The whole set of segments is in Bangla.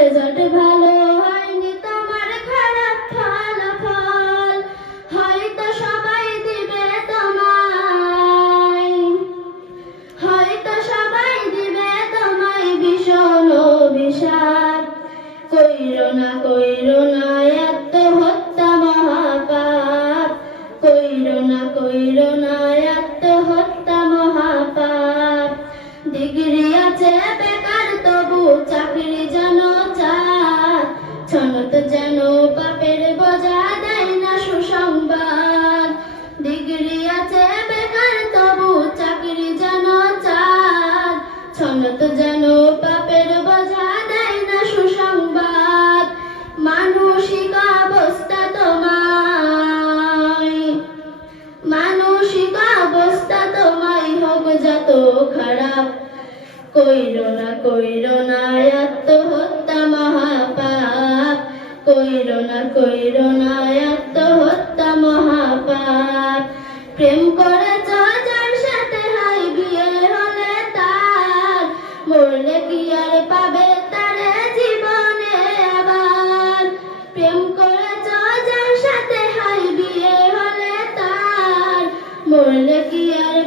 রেজাল্ট ভালো হয়নি তোমার খারাপ ফলাফল। হয়তো সবাই দিবে তোমায়। হয়তো সবাই দিবে তোমায় ভীষণ অভিশাপ। কইরো না কইরো না, আত্মহত্যা মহাপাপ। কইরো না কইরো না, আত্মহত্যা যেন পাপের বোঝা দেয় না সুসংবাদ। ডিগ্রি আছে বেকার, তবু চাকরি যেন যেন পাপের বোঝা দেয় না সুসংবাদ। মানসিক অবস্থা তোমায়। মানসিক অবস্থা তোমায় হোক যত খারাপ। কইরো না কইরো না, আত্মহত্যা মহাপাপ। কইরো না কইরো না, আত্মহত্যা মহাপাপ। প্রেম করে যার সাথে হাই বিয়ে হলে তার। মরলে কি আর পাবে তারে জীবনে আবার? প্রেম করে যার সাথে হাই বিয়ে হলে তার। মরলে কি আর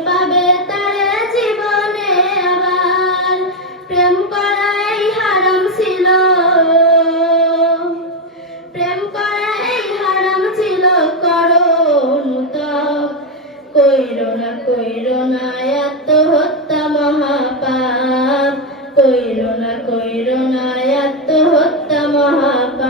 আত্মহত্যা মহাপাপ। কইরো না কইরো না আত্মহত্যা মহাপাপ।